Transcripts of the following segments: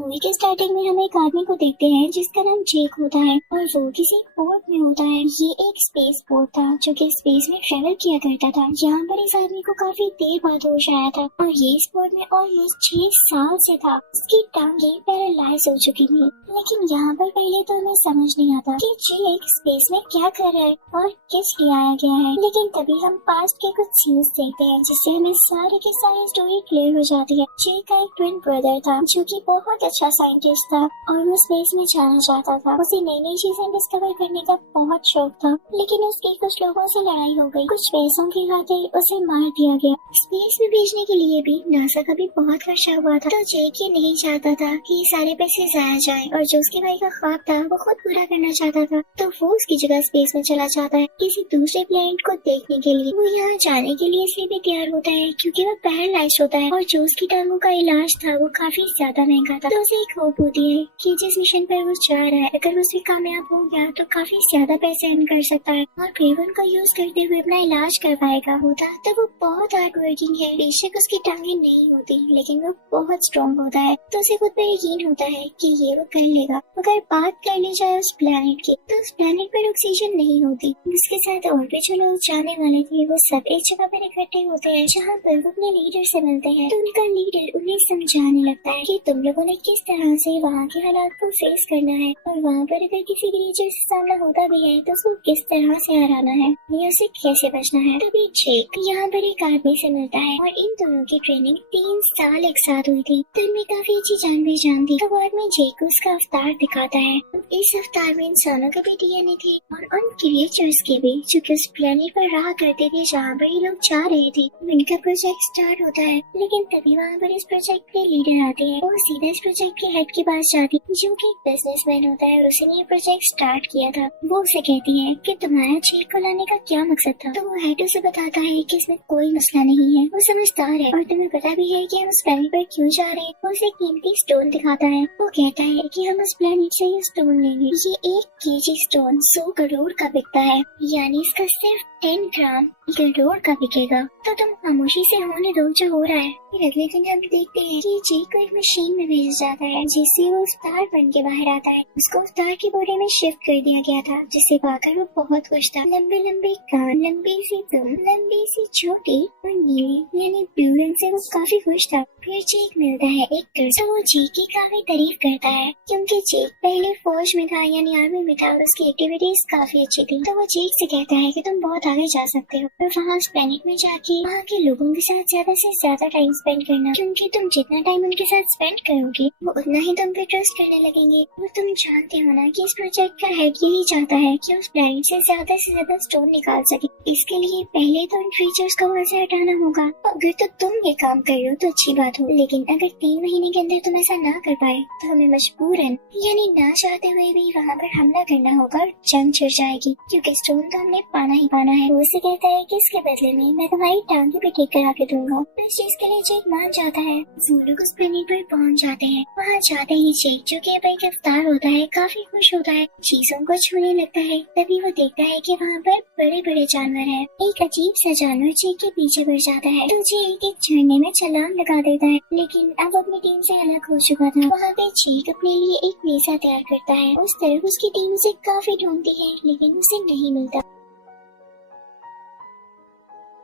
Movie के starting में हम एक आदमी को देखते हैं जिसका नाम जेक होता है और वो किसी पोर्ट में होता है। ये एक स्पेस पोर्ट था जो कि स्पेस में ट्रेवल किया करता था। यहाँ पर इस आदमी को काफी देर बाद होश आया था और ये इस पोर्ट में ऑलमोस्ट 6 साल से था। उसकी टांगे पैरालाइज हो चुकी थी, लेकिन यहाँ पर पहले तो हमें समझ नहीं आता कि जेक स्पेस में क्या कर रहा है और किस लिए आया गया है। लेकिन तभी हम पास्ट के कुछ सीन्स देखते हैं जिससे हमें सारी की सारी स्टोरी क्लियर हो जाती है। जेक का एक ट्विन ब्रदर था जो कि बहुत अच्छा साइंटिस्ट था और वो स्पेस में जाना चाहता था। उसे नई नई चीजें डिस्कवर करने का बहुत शौक था, लेकिन उसकी कुछ लोगों से लड़ाई हो गई। कुछ पैसों के खातिर उसे मार दिया गया। स्पेस में भेजने के लिए भी नासा का भी बहुत खर्चा हुआ था, तो जेक ये नहीं चाहता था कि सारे पैसे जाया जाए और जो उसके भाई का ख्वाब था वो खुद पूरा करना चाहता था, तो वो उसकी जगह स्पेस में चला जाता है किसी दूसरे प्लेनेट को देखने के लिए। वो यहाँ जाने के लिए इसलिए भी तैयार होता है क्योंकि वो पैरालाइज होता है और जो उसकी टांगों का इलाज था वो काफी ज्यादा महंगा था। तो उसे एक होप होती है कि जिस मिशन पर वो जा रहा है अगर वो उसमें कामयाब हो गया तो काफी ज्यादा पैसे अर्न कर सकता है और फिर उनको यूज करते हुए अपना इलाज करवाएगा। होता तो वो बहुत हार्ड वर्किंग है, बेशक उसकी टांगे नहीं होती लेकिन वो बहुत स्ट्रॉन्ग होता है, तो उसे खुद पर यकीन होता है कि ये वो कर लेगा। अगर बात कर ली जाए उस प्लेनेट की, तो उस प्लेनेट पर ऑक्सीजन नहीं होती। उसके साथ और भी जो लोग जाने वाले थे वो सब एक जगह पर इकट्ठे होते हैं जहाँ पर वो अपने लीडर से मिलते हैं। तो उनका लीडर उन्हें समझाने लगता है कि तुम लोगों ने किस तरह से वहाँ के हालात को फेस करना है और वहाँ पर अगर किसी क्रीचर से सामना होता भी है तो उसको किस तरह से हराना है या उसे कैसे बचना है। तभी जेक यहाँ पर एक आदमी से मिलता है और इन दोनों की ट्रेनिंग 3 साल एक साथ हुई थी, तो इनमें काफी अच्छी जान पहचान थी। तो वो आदमी जेक को उसका अवतार दिखाता है। इस अवतार में इंसानों के भी डीएनए थे और उन क्रिएचर्स के भी जो कि उस प्लेनेट पर रहा करते थे जहाँ पर ये लोग जा रहे थे। इनका प्रोजेक्ट स्टार्ट होता है, लेकिन तभी वहाँ पर इस प्रोजेक्ट के लीडर आते हैं। वो सीधा इस प्रोजेक्ट के हेड के पास जाती है जो कि एक बिजनेसमैन होता है और उसने ये प्रोजेक्ट स्टार्ट किया था। वो उसे कहती है कि तुम्हारा जेक को लाने का क्या मकसद था। तो वो हेड उसे बताता है कि इसमें कोई मसला नहीं है, वो समझदार है और तुम्हें पता भी है कि हम उस प्लेनेट पर क्यों जा रहे हैं। वो उसे कीमती स्टोन दिखाता है। वो कहता है कि हम उस प्लेनेट से ये स्टोन लेंगे। ये 1 केजी स्टोन 100 करोड़ का बिकता है, यानी इसका सिर्फ 10 ग्राम करोड़ का बिकेगा। तो तुम खामोशी से होने दो जो हो रहा है। फिर अगले दिन हम देखते हैं कि जेक को एक मशीन में भेजा जाता है जिससे वो अवतार बन के बाहर आता है। उसको अवतार की बॉडी में शिफ्ट कर दिया गया था, जिसे पाकर वो बहुत खुश था। लंबे लंबे कान, लंबी सी दुम, लंबी सी चोटी और नीली यानी ब्लू रंग से वो काफी खुश था। फिर जेक मिलता है एक तो वो जेक की काफी तारीफ करता है क्योंकि जेक पहले फौज में था यानी आर्मी में था और उसकी एक्टिविटीज काफी अच्छी थी। तो वो जेक से कहता है कि तुम बहुत आगे जा सकते हो और वहाँ उस प्लेनेट में जाके वहाँ के लोगों के साथ ज्यादा से ज्यादा टाइम स्पेंड करना, क्योंकि तुम जितना टाइम उनके साथ स्पेंड करोगे वो उतना ही तुम पे ट्रस्ट करने लगेंगे। और तुम जानते हो ना कि इस प्रोजेक्ट का हेड यही चाहता है कि उस प्लेनेट से ज्यादा स्टोन निकाल सके। इसके लिए पहले तो उन क्रीचर्स को वहाँ से हटाना होगा। अगर तो तुम ये काम कर रहे हो तो अच्छी बात हो, लेकिन अगर 3 महीने के अंदर तुम ऐसा ना कर पाए तो हमें मजबूरन यानी ना चाहते हुए भी वहाँ पर हमला करना होगा और जंग छिड़ जाएगी, क्योंकि स्टोन तो हमने पाना ही पाना है। वो उसे कहता है कि इसके बदले में मैं तुम्हारी टांगे भी ठीक करा के दूंगा। तो इस चीज के लिए जेक मान जाता है। वो लोग उस प्लेनेट पर पहुँच जाते हैं। वहाँ जाते ही जेक जो कि एक अवतार होता है काफी खुश होता है, चीजों को छूने लगता है। तभी वो देखता है कि वहाँ पर बड़े बड़े जानवर है। एक अजीब सा जानवर जेक के पीछे बढ़ जाता है तो जेक एक झरने में छलांग लगा देता है, लेकिन अब अपनी टीम से अलग हो चुका था। वहाँ पे जेक अपने लिए एक वीजा तैयार करता है। उस तरफ उसकी टीम उसे काफी ढूंढती है लेकिन उसे नहीं मिलता।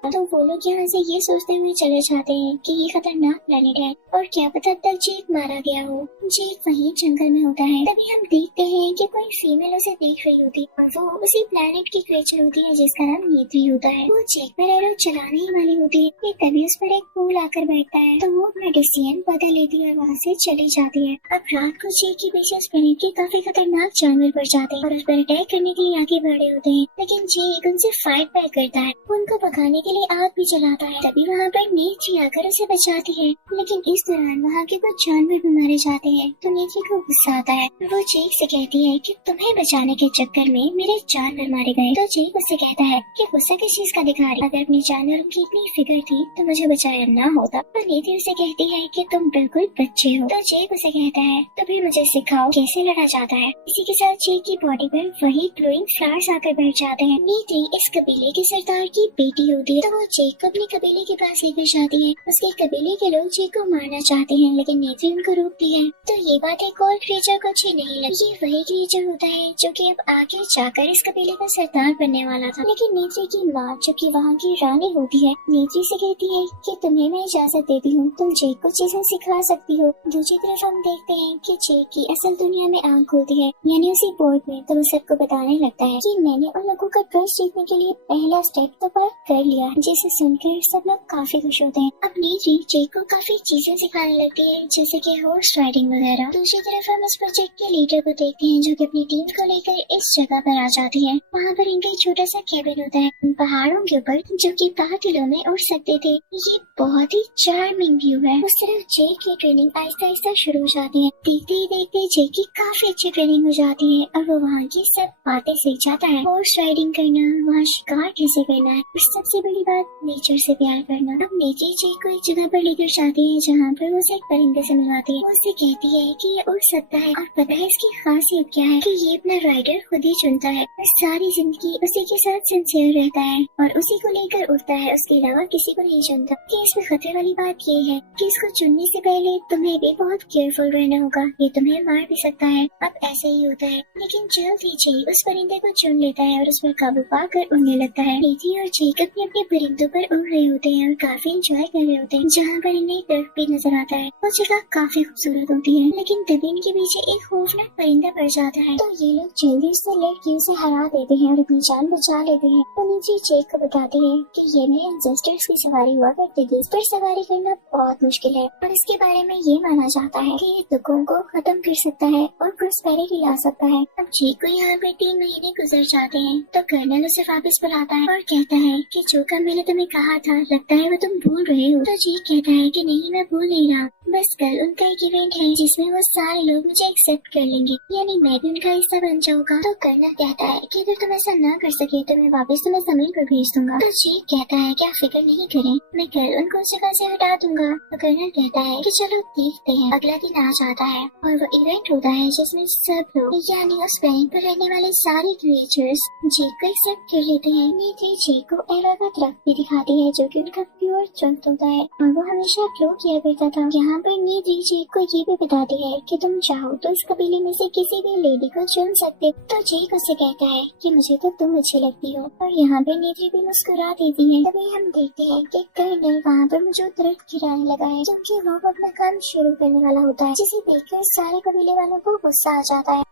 तो वो लोग यहाँ से ये सोचते हुए चले जाते हैं कि ये खतरनाक प्लेनेट है और क्या पता तक जेक मारा गया हो। जेक वहीं जंगल में होता है। तभी हम देखते हैं कि कोई फीमेल उसे देख रही होती है और वो उसी प्लेनेट की क्रीचर होती है जिसका नाम नीति होता है। वो जेक पर एरो चलाने ही वाली होती है कि तभी उस पर एक फूल आकर बैठता है, तो वो अपना डिसीजन बदल लेती है और वहाँ से चली जाती है। अब रात को जेक के पीछे उस प्लेनेट के काफी खतरनाक जानवर बढ़ जाते हैं और उस पर अटैक करने के लिए आगे बढ़े होते हैं, लेकिन जेक उनसे फाइट बैक करता है। उनको भगाने के लिए आग भी जलाता है। तभी वहाँ पर नीची आकर उसे बचाती है, लेकिन इस दौरान वहाँ के कुछ जानवर भी मारे जाते हैं। तो नीची को गुस्सा आता है। वो जेक से कहती है कि तुम्हें बचाने के चक्कर में मेरे जानवर मारे गए। तो जेक उससे कहता है कि गुस्सा किस चीज का दिखा रही, अगर अपने जानवरों की इतनी फिक्र थी तो मुझे बचाया ना होता। तो नीति उसे कहती है कि तुम बिल्कुल बच्चे हो। तो जेक उसे कहता है तो फिर मुझे सिखाओ कैसे लड़ा जाता है। इसी के साथ जेक की बॉडी पर वही ग्लोइंग फ्लावर्स आकर बैठ जाते हैं। नीति इस कबीले के सरदार की बेटी होती है, तो वो जेक को अपने कबीले के पास लेकर जाती है। उसके कबीले के लोग जेक को मारना चाहते हैं, लेकिन नेत्री उनको रोकती है। तो ये बात एक और क्रीचर को अच्छी नहीं लगी। ये वही क्रीचर होता है जो कि अब आगे जाकर इस कबीले का सरदार बनने वाला था। लेकिन नेत्री की माँ, जो कि वहाँ की रानी होती है, नेत्री से कहती है कि तुम्हें मैं इजाजत देती हूँ, तुम जेक को चीजें सिखा सकती हो। दूसरी तरफ हम देखते हैं कि जेक की असल दुनिया में आंख होती है, यानी उसी बोर्ड में। तो वो सबको बताने लगता है कि मैंने उन लोगों का ट्रस्ट जीतने के लिए पहला स्टेप तो पार कर लिया, जिसे सुनकर सब लोग काफी खुश होते हैं। अब नेत्री जेक को काफी चीजें सिखाने लगती है, जैसे कि हॉर्स राइडिंग वगैरह। दूसरी तरफ हम इस प्रोजेक्ट के लीडर को देखते हैं, जो कि अपनी टीम को लेकर इस जगह पर आ जाती है। वहाँ पर इनका एक छोटा सा कैबिन होता है पहाड़ों के ऊपर, जो कि बादलों में उड़ सकते थे। ये बहुत ही चार्मिंग व्यू है। उस तरफ जेक की ट्रेनिंग आहिस्ता आहिस्ता शुरू हो जाती है। देखते ही देखते जेक की काफी अच्छी ट्रेनिंग हो जाती है और वो वहाँ की सब बातें सीख जाता है। हॉर्स राइडिंग करना, वहाँ शिकार कैसे करना है, और सबसे बड़ी बात नेचर से प्यार करना। अब नेत्री जेक को एक जगह पर लेकर जाती है, जहाँ पर वो उसे एक परिंदे से मिलवाती है। वो उससे कहती है कि ये उड़ सकता है, और पता है इसकी खासियत क्या है, कि ये अपना राइडर खुद ही चुनता है और सारी जिंदगी उसी के साथ सिंसियर रहता है और उसी को लेकर उड़ता है। उसके अलावा किसी को नहीं चुनता। कि इसमें खतरे वाली बात ये है कि इसको चुनने से पहले तुम्हें भी बहुत केयरफुल रहना होगा, ये तुम्हें मार भी सकता है। अब ऐसा ही होता है, लेकिन जल्द ही जेक उस परिंदे को चुन लेता है और उस पर काबू पाकर उड़ने लगता है। नेत्री और जेक अपने अपने परिंदों पर उड़ रहे होते हैं और काफी एंजॉय कर रहे होते हैं। जहाँ पर इन्हें एक दर्द भी नजर आता है। वो जगह काफी खूबसूरत होती है, लेकिन तभी इनके पीछे एक खौफनाक परिंदा पड़ जाता है। तो ये लोग जल्दी से लड़कियों से हरा देते हैं और अपनी जान बचा लेते हैं। तो नेत्री जेक को बताती है कि ये मेरे एंसेस्टर्स की सवारी हुआ करती थी। इस पर सवारी करना बहुत मुश्किल है और इसके बारे में ये माना जाता है कि ये दुखों को खत्म कर सकता है और प्रोस्पेरिटी ला सकता है। अब जेक को यहाँ पर 3 महीने गुजर जाते हैं। तो कर्नल उसे वापस बुलाता है और कहता है कि जो काम मैंने तुम्हें कहा था, लगता है वो तुम भूल रहे हो। तो जेक कहता है कि नहीं, मैं भूल नहीं रहा, बस कल उनका एक इवेंट है जिसमें वो सारे लोग मुझे एक्सेप्ट कर लेंगे, यानी मैं भी उनका हिस्सा बन जाऊंगा। तो कर्नल कहता है कि अगर तुम ऐसा न कर सके तो मैं वापस तुम्हें जमीन पर भेज दूंगा। तो जेक कहता है कि आप फिक्र नहीं करें, मैं कल उनको उस जगह से हटा दूंगा। तो कर्नल कहता है कि चलो देखते हैं। अगला दिन आ जाता है और वो इवेंट होता है जिसमें सब लोग, यानी उस प्लेनेट पर रहने वाले सारे क्रिएचर्स जेक को एक्सेप्ट कर लेते हैं। नेत्री जेक को एवा का दरख्त भी दिखाती है, जो कि उनका प्योर दरख्त होता है और वो हमेशा ग्लो किया करता था। यहाँ पर नेत्री जेक को ये भी बताती है कि तुम चाहो तो इस कबीले में से किसी भी लेडी को चुन सकते। तो जेक उससे कहता है कि मुझे तो तुम अच्छी लगती हो, और यहाँ पे नेत्री भी मुस्कुरा देती है। तभी हम देखते हैं कि कर्नल वहाँ पर मुझे दरख्त गिराने लगा है, क्योंकि वो अपना काम शुरू करने वाला होता है, जिसे देखकर सारे कबीले वालों को गुस्सा आ जाता है।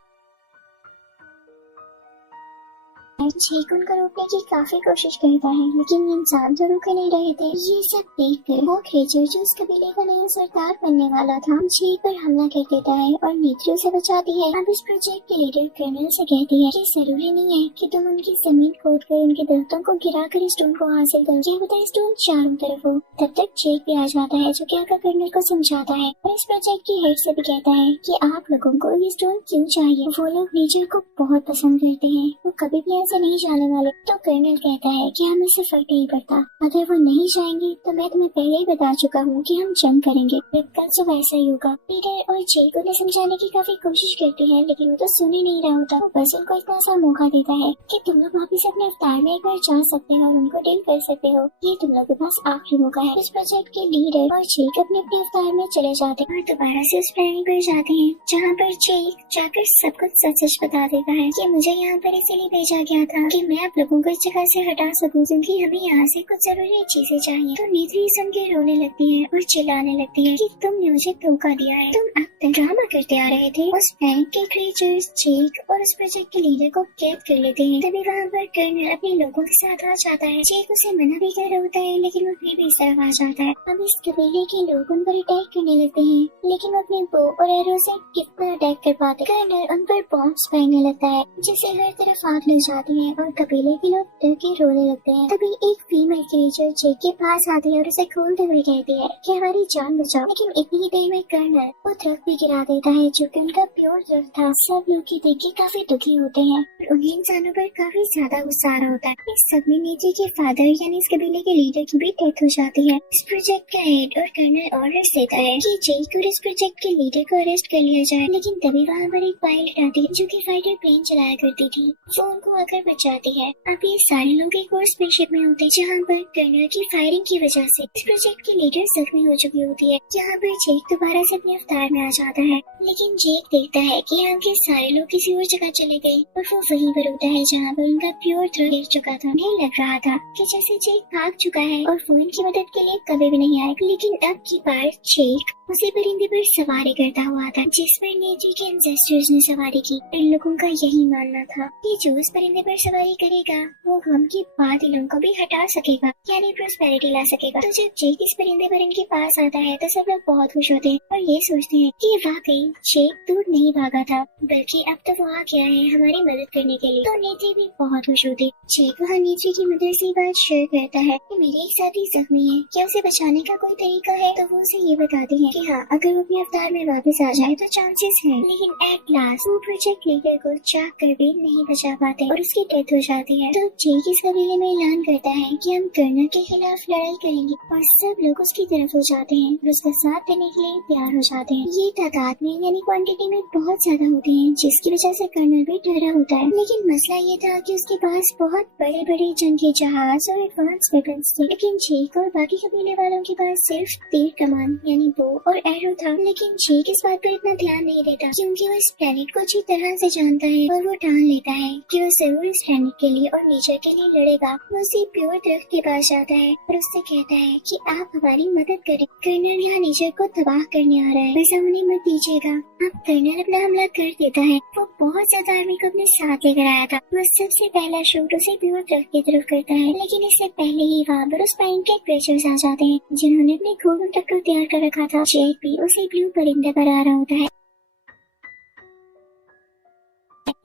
जेक उनको रोकने की काफी कोशिश करता है, लेकिन इंसान तो रुके नहीं रहे थे। ये सब देखकर वो क्रिएचर जो उस कबीले का नया सरदार बनने वाला था, जेक पर हमला कर देता है और नेत्री उसे बचाती है। अब इस प्रोजेक्ट के लीडर कर्नल से कहती है कि जरूरी नहीं है कि तुम उनकी जमीन खोद कर उनके दरख्तों को गिरा कर स्टोन को हासिल करो, क्या पता स्टोन चारों तरफ हो। तब तक जेक भी आ जाता है, जो क्या कर्नल को समझाता है और इस प्रोजेक्ट की हेड से भी कहता है कि आप लोगों को ये स्टोन क्यों चाहिए। वो लोग नेचर को बहुत पसंद करते हैं, वो कभी भी ऐसे नहीं जाने वाले। तो कर्नल कहता है कि हमें इससे फर्क नहीं पड़ता, अगर वो नहीं जाएंगे तो मैं तुम्हें पहले ही बता चुका हूँ कि हम जंग करेंगे, कल तो वैसा ही होगा। पीटर और जेक उन्हें समझाने की काफी कोशिश करती है, लेकिन वो तो सुन ही नहीं रहा होता। वो बस उनको इतना सा मौका देता है कि तुम लोग वापिस अपने अवतार में एक बार जा सकते हो और उनको डील कर सकते हो, ये तुम लोग के पास आखिरी मौका है। इस प्रोजेक्ट के लीडर और जेक अपने अपने अवतार में चले जाते हैं और दोबारा से उस प्लानिंग पर जाते हैं, जहाँ पर जेक जाकर सब कुछ सच सच बता देता है कि मुझे यहाँ पर इसीलिए भेजा गया था कि मैं आप लोगों को इस जगह से हटा सकूं, क्योंकि हमें यहाँ से कुछ जरूरी चीजें चाहिए। तो नेत्री सुन के रोने लगती है और चिल्लाने लगती है कि तुमने मुझे धोखा दिया है, तुम अब तक ड्रामा करते आ रहे थे। उस प्लानेट के क्रिएचर्स जेक और उस प्रोजेक्ट के लीडर को कैद कर लेते हैं। तभी वहाँ पर कर्नल अपने लोगों के साथ आ जाता है। जेक उसे मना भी कर रहा होता है, लेकिन वो फिर भी इस तरफ आ जाता है। अब इस कबीले के लोग उन पर अटैक करने लगते हैं, लेकिन वो अपने बो और एरो से कितना अटैक कर पाते। कर्नल उन पर बॉम्ब्स फेंकने लगता है, जिससे हर तरफ आग लग जाती है और कबीले के लोग डर के रोने लगते हैं। तभी एक फीमेल क्रिएचर जेक के पास आती है और उसे खोलते हुए कहती है कि हमारी जान बचाओ। लेकिन इतनी ही देर में कर्नल वो दरख्त भी गिरा देता है, जो कि उनका प्योर दरख्त था। सब लोग ये देख के काफी दुखी होते हैं और उन्हीं इंसानों पर काफी ज्यादा गुस्सा आ रहा होता है। इस सब में नेत्री के फादर यानी इस कबीले के लीडर की भी डेथ हो जाती है। इस प्रोजेक्ट का हेड और कर्नल ऑर्डर देता है कि जेक और इस प्रोजेक्ट के लीडर को अरेस्ट कर लिया जाए, लेकिन तभी वहाँ पर एक पायलट आती है जो कि फाइटर प्लेन चलाया करती थी। वो उनको आकर बच जाती है। अब ये सारे लोग एक और स्पेसशिप में होते हैं जहाँ पर कर्नल की फायरिंग की वजह से इस प्रोजेक्ट की लीडर जख्मी हो चुकी होती है। यहाँ पर जेक दोबारा से अपने अवतार में आ जाता है, लेकिन जेक देखता है कि यहाँ के सारे लोग किसी और जगह चले गए और वो वहीं पर होता है जहाँ पर उनका प्योर थ्रो गिर चुका था। नहीं लग रहा था कि जैसे जेक भाग चुका है और वो इनकी मदद के लिए कभी भी नहीं आएगा, लेकिन अब की बार जेक उसी परिंदे पर सवारी करता हुआ था जिस पर नेत्री के एंसेस्टर्स ने सवारी की। इन लोगों का यही मानना था कि जो इस परिंदे पर सवारी करेगा वो गम की बादलों को भी हटा सकेगा, यानी प्रोस्पेरिटी ला सकेगा। तो जब जेक इस परिंदे पर इनके पास आता है तो सब लोग बहुत खुश होते हैं और ये सोचते हैं कि वाकई जेक दूर नहीं भागा था, बल्कि अब तो वो आ गया है हमारी मदद करने के लिए। तो नेत्री भी बहुत खुश होती। जेक वहाँ नेत्री की मदद से बात शेयर करता है कि मेरे एक साथी जख्मी है, क्या उसे बचाने का कोई तरीका है। तो वो उसे ये बताती है कि हाँ, अगर वो अपने अवतार में वापस आ जाए तो चांसेस है, लेकिन एट लास्ट वो प्रोजेक्ट लीडर को चाह कर भी नहीं बचा पाते और उसकी डेथ हो जाती है। तो जेक इस कबीले में ऐलान करता है कि हम कर्नल के खिलाफ लड़ाई करेंगे और सब लोग उसकी तरफ हो जाते हैं और उसका साथ देने के लिए तैयार हो जाते हैं। ये तादाद में यानी क्वांटिटी में बहुत ज्यादा होते हैं जिसकी वजह से कर्नल भी डरा होता है, लेकिन मसला ये था कि उसके पास बहुत बड़े बड़े जंगी जहाज और एडवांस वेपन्स थे, लेकिन जेक और बाकी कबीले वालों के पास सिर्फ तीर कमान यानी बो और एरो था। लेकिन जेक इस बात पर इतना ध्यान नहीं देता क्योंकि वो इस प्लेनेट को अच्छी तरह से जानता है और वो ठान लेता है कि वो जरूर इस प्लेनेट के लिए और नेचर के लिए लड़ेगा। वो उसी प्योर दरख्त के पास जाता है और उससे कहता है कि आप हमारी मदद करें, कर्नल यहाँ नेचर को तबाह करने आ रहा है, वैसा उन्हें मत दीजिएगा। अब कर्नल अपना हमला कर देता है। वो बहुत ज्यादा आर्मी को अपने साथ लेकर आया था। वो सबसे पहला शूट उसे प्योर दरख्त की तरफ करता है, लेकिन इससे पहले ही वहाँ पर उस पाइन के क्रीचर्स आ जाते हैं जिन्होंने अपने घोड़ों तक को तैयार कर रखा था। जेक भी उसी ब्लू परिंदे पर आ रहा होता है।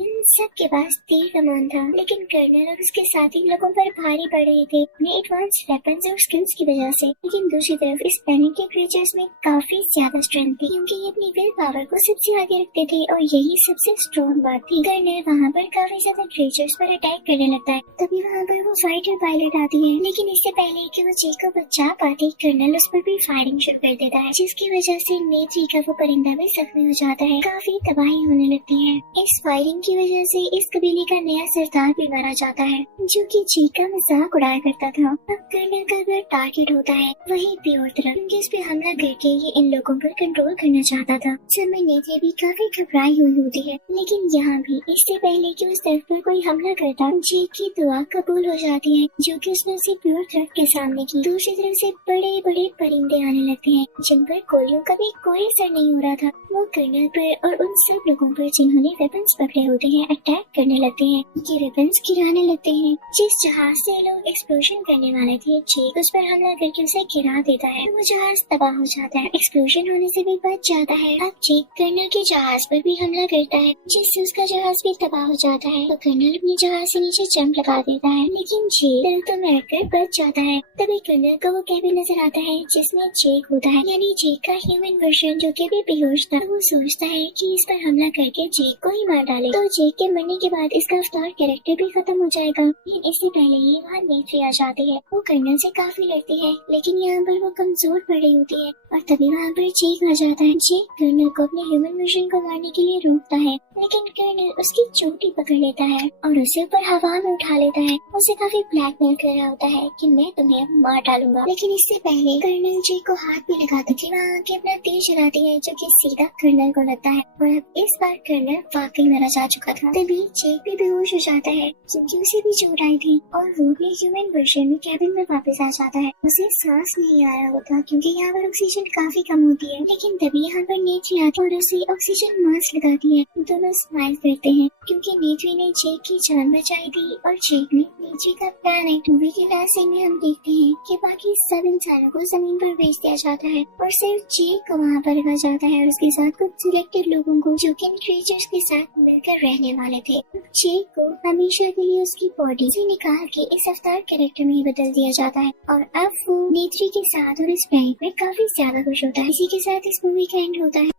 इन सब के पास तीर कमान था, लेकिन कर्नल और उसके साथी लोगों पर भारी पड़ रहे थे अपने एडवांस वेपन्स और स्किल्स की वजह से। लेकिन दूसरी तरफ इस प्लेनेट के क्रीचर्स में काफी ज्यादा स्ट्रेंथ थी क्योंकि ये अपनी विल पावर को सबसे आगे रखते थे और यही सबसे स्ट्रॉन्ग बात थी। कर्नल वहाँ पर काफी ज्यादा क्रीचर्स पर अटैक करने लगता है। तभी वहाँ पर वो फाइटर पायलट आती है, लेकिन इससे पहले कि वो जेक को बचा पाती कर्नल उस पर भी फायरिंग शुरू कर देता है, जिसकी वजह से नेत्री का वो परिंदा भी जख्मी हो जाता है। काफी तबाही होने लगती है। इस फायरिंग की वजह से इस कबीले का नया सरदार भी मारा जाता है जो कि जेक का मजाक उड़ाया करता था। अब कर्नल का अगर टारगेट होता है वही प्योर तरफ, क्योंकि इस पे हमला करके ये इन लोगों पर कंट्रोल करना चाहता था। समय नेत्री भी काफी घबराई हुई होती है, लेकिन यहाँ भी इससे पहले कि उस तरफ पर कोई हमला करता जेक की दुआ कबूल हो जाती है जो कि उसने उसे प्योर तरफ के सामने की। दूसरी तरफ से बड़े बड़े परिंदे आने लगते हैं जिन पर गोलियों का भी कोई असर नहीं हो रहा था। वो कर्नल पर और उन सब लोगों पर जिन्होंने वेपन्स पकड़े होते हैं अटैक करने लगते हैं। ये वेपन्स गिराने लगते हैं। जिस जहाज से लोग एक्सप्लोजन करने वाले थे जेक उस पर हमला करके उसे गिरा देता है। वो जहाज तबाह हो जाता है, एक्सप्लोजन होने से भी बच जाता है। अब जेक कर्नल के जहाज पर भी हमला करता है जिससे उसका जहाज भी तबाह हो जाता है। तो कर्नल अपने जहाज से नीचे जंप लगा देता है, लेकिन जेक दरख्तों में अटकर बच जाता है। तभी कर्नल को वो कैबिन नजर आता है जिसमें जेक होता है, यानी जेक का ह्यूमन वर्जन जो कि भी बेहोश था। वो सोचता है कि इस पर हमला करके जेक को ही मार डाले, तो जेक के मरने के बाद इसका अवतार कैरेक्टर भी खत्म हो जाएगा। लेकिन इससे पहले ही वहाँ नेत्री आ जाती है। वो कर्नल से काफी लड़ती है, लेकिन यहाँ पर वो कमजोर पड़ रही होती है और तभी वहाँ पर जेक आ जाता है। जेक कर्नल को अपने ह्यूमन वर्जन को मारने के लिए रोकता है, लेकिन कर्नल उसकी चोटी पकड़ लेता है और उसे ऊपर हवा में उठा लेता है। उसे काफी ब्लैकमेल कर रहा होता है कि मैं तुम्हें मार डालूंगा। लेकिन इससे पहले कर्नल जेक को हाथ भी लगाता है, वहाँ आके अपना तीर चलाती है जो कि सीधा कर्नल को लगता है और अब इस बार कर्नल वाकई मारा जा चुका था। तभी जेक भी बेहोश हो जाता है क्योंकि उसे भी चोट आई थी और वो भी ह्यूमन वर्जन में कैबिन में वापस आ जाता है। उसे सांस नहीं आ रहा होता क्योंकि यहाँ पर ऑक्सीजन काफी कम होती है, लेकिन तभी यहाँ पर नेत्री आती है और उसे ऑक्सीजन मास्क लगाती है। दोनों स्माइल करते हैं क्योंकि नेत्री ने जेक की जान बचाई थी और जेक ने नेत्री का प्लान है। मूवी के लास्ट सीन में हम देखते हैं कि बाकी सब इंसानों को जमीन पर भेज दिया जाता है और सिर्फ जेक को वहाँ पर रखा जाता है और उसके साथ कुछ सिलेक्टेड लोगों को जो कि इन क्रीचर्स के साथ मिलकर रहने वाले थे। जेक को हमेशा के लिए उसकी बॉडी से निकाल के इस अवतार कैरेक्टर में ही बदल दिया जाता है और अब वो नेत्री के साथ और इस प्लेनेट में काफी ज्यादा खुश होता है। इसी के साथ इस मूवी का एंड होता है।